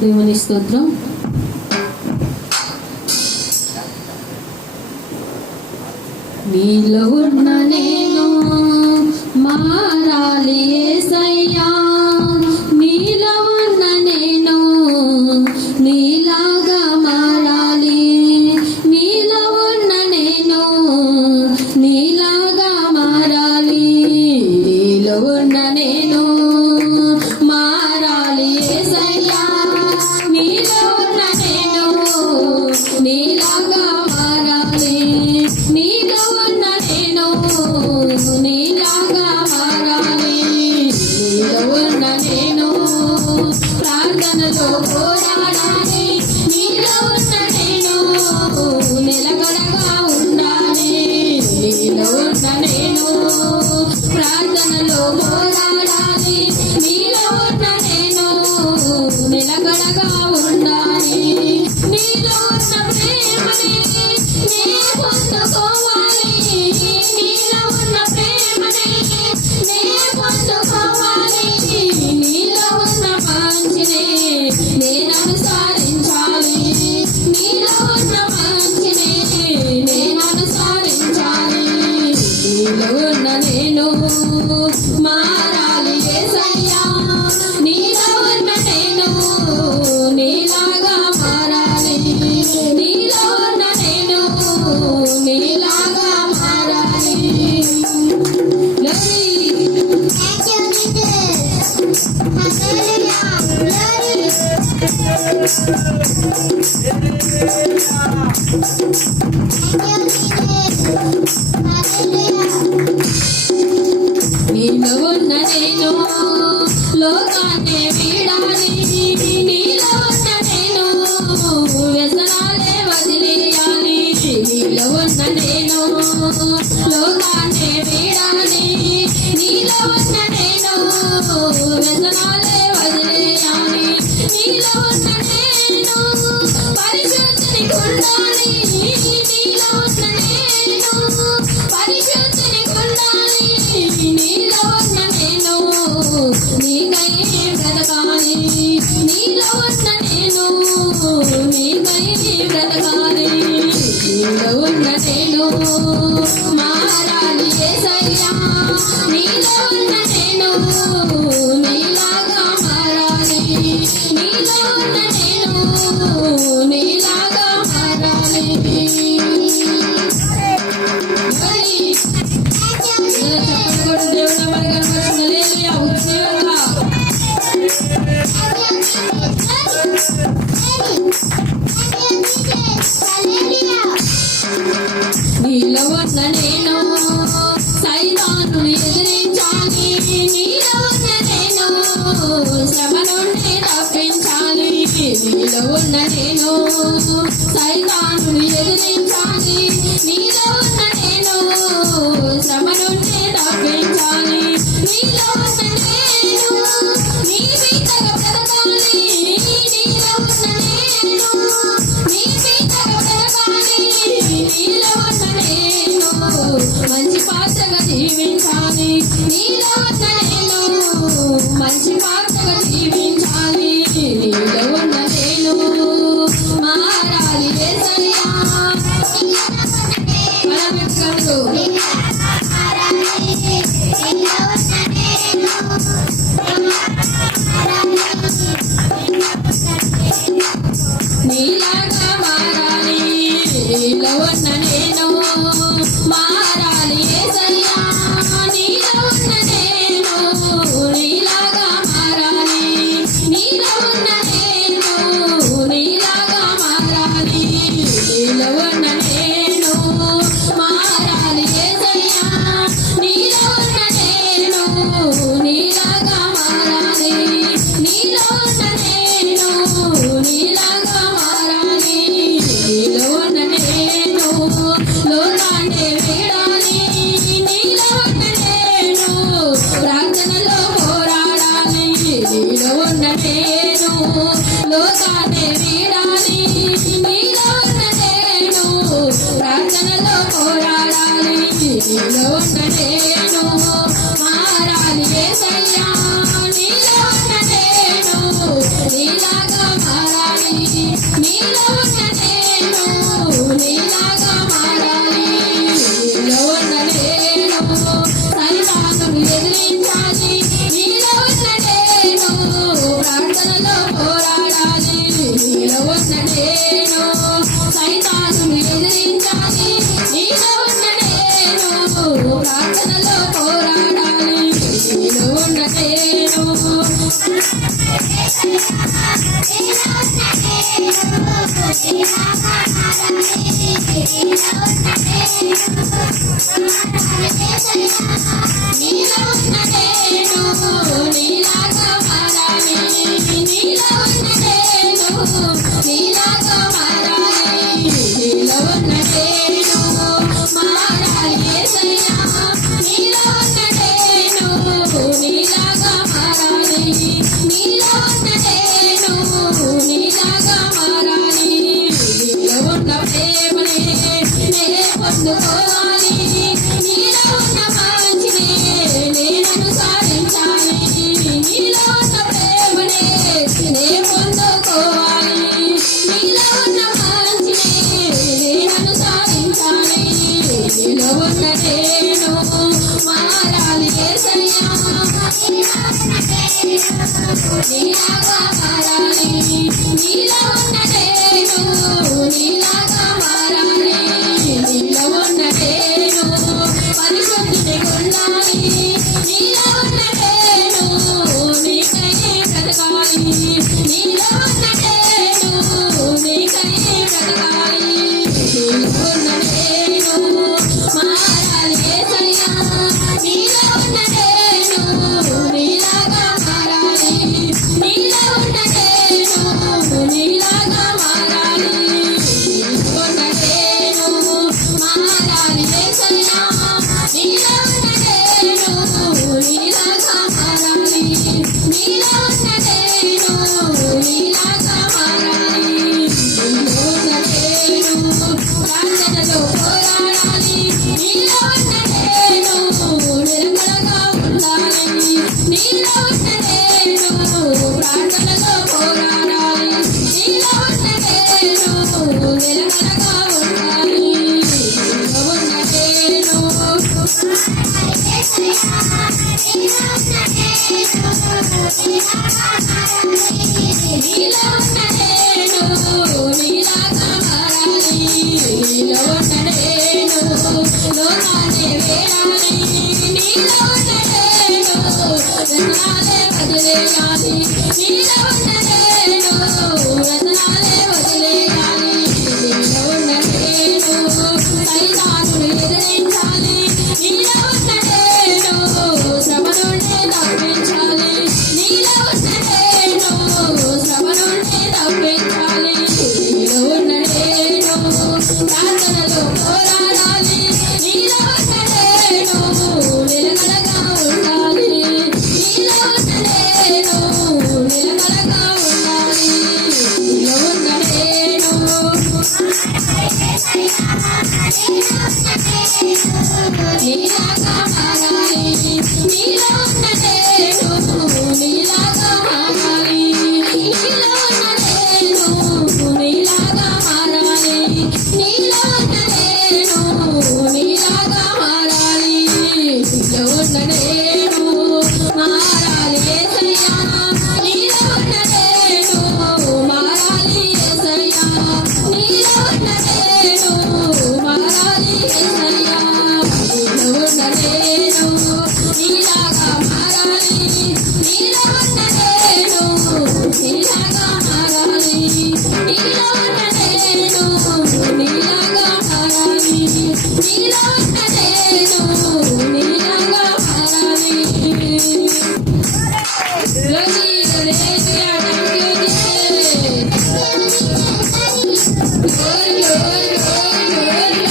దేవుని స్తోత్రం. నీలో ఉన్న నేను మారాలి యేసయ్యా, నీలో ఉన్న నేను నీలాగా మారాలి, నీలో ఉన్న నేను నీలాగా మారాలి, నీలో ఉన్న నేను మారాలి యేసయ్యా, నీలో ఉన్న నేను నీలాగా మారాలి, నీలో ఉన్న నేను నీలాగా మారాలి, నీలో ఉన్న నేను ప్రార్థనతో పోరాడాలి, నీలో ఉన్న నేను నిలకడగా ఉండాలి, నీలో ఉన్న నేను ప్రార్థనలో పోరాడాలి, నీలో ఉన్న నేను నిలకడగా ఉండాలి, నీలో ఉన్న ప్రేమని నే పొందుకోవాలి, నీలో ఉన్న ప్రేమని నే పొందుకోవాలి, నీలో ఉన్న మంచిని నేను అనుసరించాలి, నీలో ఉన్న మంచిని నేను అనుసరించాలి, నీలో ఉన్న నేను మారాలి యేసయ్యా, నీలో ఉన్న నేను నీలాగా మారాలి, నీలో ఉన్న నేను నీలాగా మారాలి. నీలో ఉన్న నేను లోకాన్ని వీడాలి, నీలో ఉన్న నేను వ్యసనాలే వదిలేయాలి, నీలో ఉన్న నేను లోకాన్ని వీడాలి, నీలో ఉన్న నేను వ్యసనాలే వదిలేయాలి, నీలో ఉన్న నేను పరిశుద్ధిని ఉండాలి, నీలో ఉన్న నేను పరిశుద్ధిని ఉండాలి, నీలో ఉన్న నేను నీకై బ్రతకాలి, నీలో ఉన్న నేను నీకై బ్రతకాలి, నీలో ఉన్న నేను మారాలి యేసయ్యా, నీలో ఉన్న నేను నీలాగా మారాలి, నీలో ఉన్న నేను నీలాగా మారాలి. దేవుడు మరి కనపడుతున్నా ఉద్యోగంగా నీలో ఉన్న నేను సైతానుని ఎదిరించాలి, నీలో ఉన్న నేను శ్రమ నుండి తప్పించాలి, నీలో ఉన్న నేను సైతానుని ఎదిరించాలి, నీలో ఉన్న నేను శ్రమ నుండి తప్పించాలి, నీలో ఉన్న నేను నీ మీదగా బ్రతకాలి, నీలో ఉన్న నేను నీ మీదగా బ్రతకాలి, నీలో ఉన్న నేను మంచి పాత్రగా జీవించాలి, నీలో ఉన్న నేను మంచి పాత్రగా జీవించాలి, నీలో ఉన్న నేను మారాలి యేసయ్యా, సైతానును ఎదిరించాలి నీలో ఉన్న నేను ప్రార్థనలో పోరాడాలి నీలో ఉన్న నేను నీలో ఉన్న నేను నీలాగా మారాలి నీలో ఉన్న నేను నీలాగా మారాలి నీలో ఉన్న నేను మారాలి యేసయ్యా నీలో ఉన్న నేను నీలాగా మారాలి నీలో ఉన్న నేను నీలాగా మారాలి నీలో ఉన్న ప్రేమనే నే పొందుకోవాలి నీలో ఉన్న మంచినే నేను సాధించాలి నీలో ఉన్న ప్రేమనే నే పొందుకోవాలి నీలో ఉన్న మంచినే నేను సాధించాలి నీలో ఉన్న నేను మారాలి యేసయ్యా నీలాగా మారాలి నీలో ఉన్న నేను నీలాగా మారాలి నీలో ఉన్న నేను పరిశుద్ధుని ఉండాలి నీలో ఉన్న నేను నీకై బ్రతకాలి నీలో ఉన్న నేను నీకై బ్రతకాలి నీలో ఉన్న నేను మారాలి యేసయ్యా నీలో ఉన్న నేను నీలాగా మారాలి నీలో ఉన్న నేను నీలాగా మారాలి నీలో ఉన్న నేను మారాలి యేసయ్యా నీలో ఉన్న నేను నీలాగా మారాలి నీలో ఉన్న నేను నీలాగా మారాలి నీలో ఉన్న నేను ప్రార్థనలో పోరాడాలి నీలో ఉన్న నేను నిరంతరంగా ఉండాలి నీలో ఉన్న నేను ప్రార్థనలో పోరాడాలి నీలో ఉన్న నేను నిరంతరంగా ఉండాలి నీలో ఉన్న నేను నీలో ఉన్న నేను నీలాగా మారాలి నీలో ఉన్న నేను లోకాన్ని వేయాలి నీలో ఉన్న నేను జనాలే వదిలేయాలి నీలో ఉన్న నేను